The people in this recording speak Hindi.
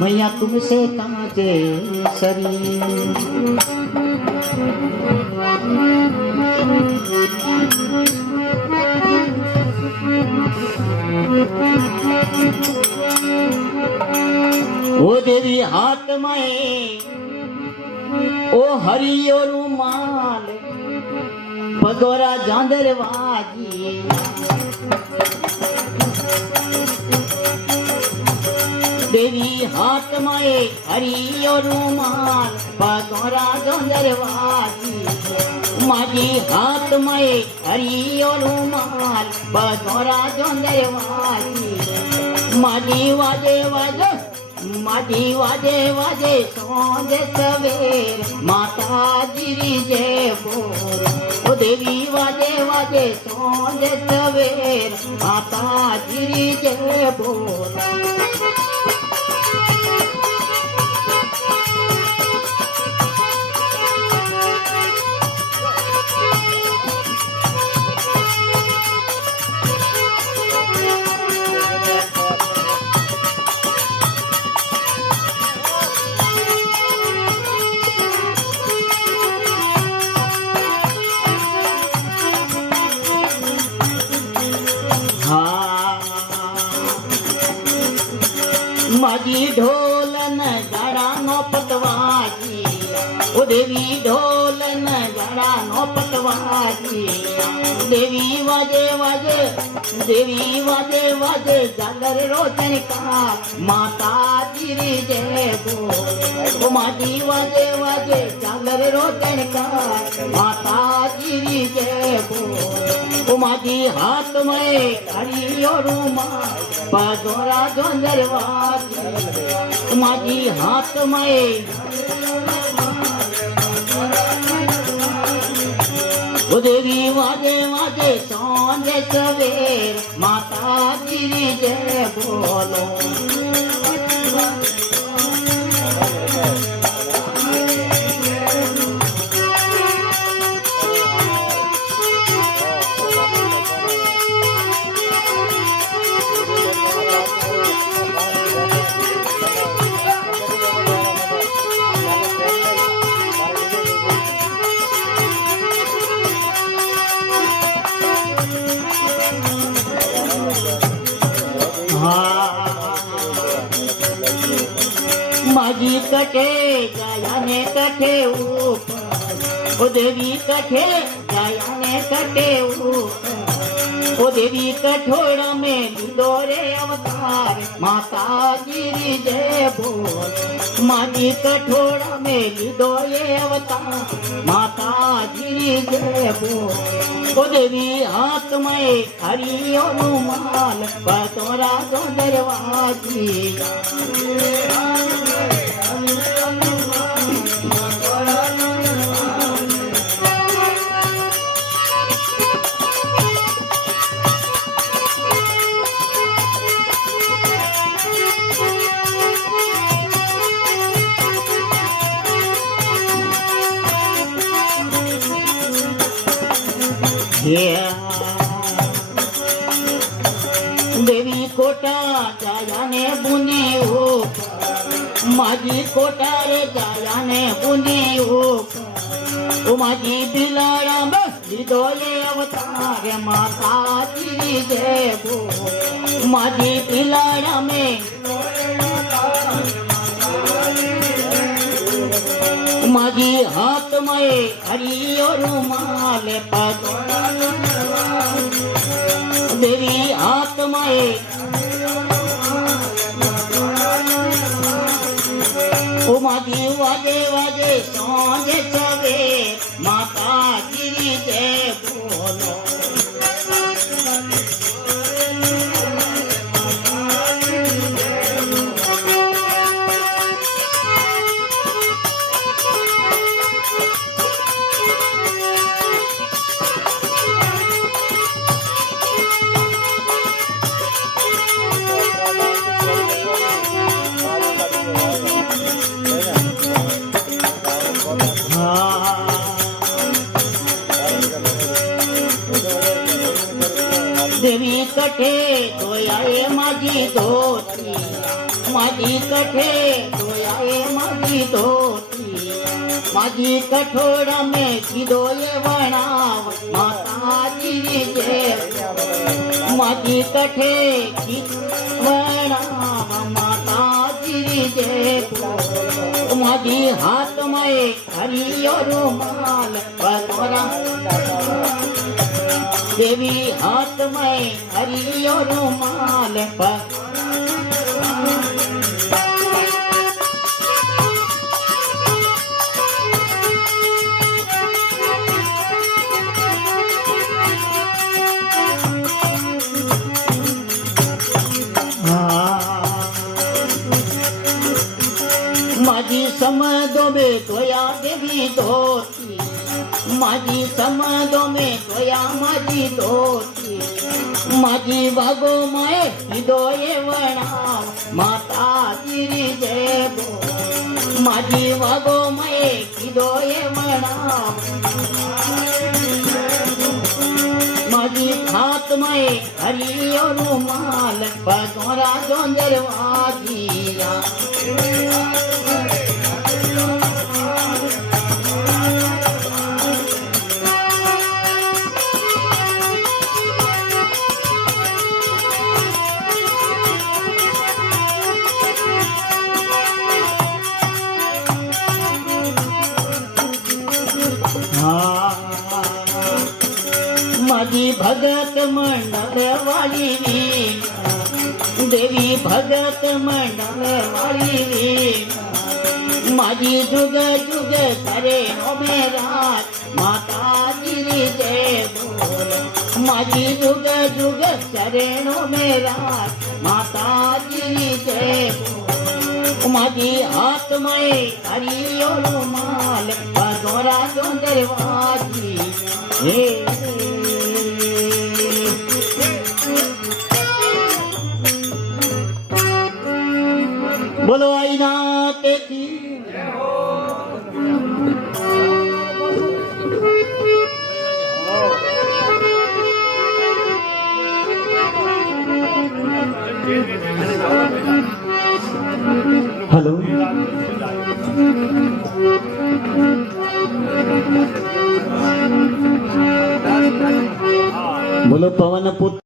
मैया तुमसे कांचे शरीर ओ देवी हाथ में ओ हरियो रुमाल पगोरा जांदर वाजी देवी हाथ में हरियो रुमाल पगोरा जांदर वाजी माजी हाथ में हरियो रुमाल पगोरा जांदर वाजी माजी वाजे वाजे माजी वाजे वाजे सोंदे सवेर माता जीरी जय बोल ओ देवी वाजे वाजे सोंदे सवेर माता जीरी जय बोल माजी ढोलन गड़ा नो पतवाजी ओ देवी ढोलन गड़ा नो पतवाजी देवी वाजे वाजे देवी वाजे वाजे जागर रोचन का माता जीरी जय बोल ओ माजी वाजे वाजे जागर रोचन का माता जीरी जय बोल ओ माजी हाथ में हरियो रुमाल पगोरा जोंदरवाजी माजी हाथ में ओ देवी वाजे वाजे सोंदे सवेर माता जीरी जय बोलो माजी कठे जाया ने कठे ऊपर ओ देवी कठे जाया ने कठे ऊपर ओ देवी कठोड़ा में दोरे अवतार माता जीरी जय बोल माजी कठोड़ा में दोरे अवतार माता जीरी जय बोल ओ देवी हाथ में हरियो रुमाल पतोरा जोंदरवाजी देवी कोटा जाया ने बुनी हो माजी कोटा रे जाया ने बुनी हो ओ माजी बिलाड़ा में दोले अवतार माता जी जय बोल माजी बिलाड़ा में माजी हाथ में हरियो रुमाल पगोरा देवी हाथ में ओ माजी वाजे वाजे सोंदे सवेर माता जीरी जय बोलो देवी कठे धोयाए माझी धोती माझी कठे धोयाए माझी धोती माझी कठोरा में कीधो ये वणाव माताजी जय माझी कठे वणाव माताजी जय माझी हाथ में हरियो रुमाल पतोरा देवी हाथ में हरियो रुमाल पर माझी समदो में धोया देवी धोती माझी समदो में धोया माझी धोती माझी वागो माए कीधो ये वणाव माताजी जय बोल माझी वागो माए कीधो ये वणाव माझी हाथ में हरियो रुमाल पगोरा जोंजरवाजिया माझी भगत मंडल वाली वीणा देवी भगत मंडल वाली वीणा माझी जुग जुग करे नो मेरा माताजी जय बोल माझी जुग जुग चरणों मेरा माताजी जय बोल माझी हाथ में हरियो रुमाल पगोरा जोंजरवाजी हे बोलो आईनाथ की हेलो बोलो पवन पुत्र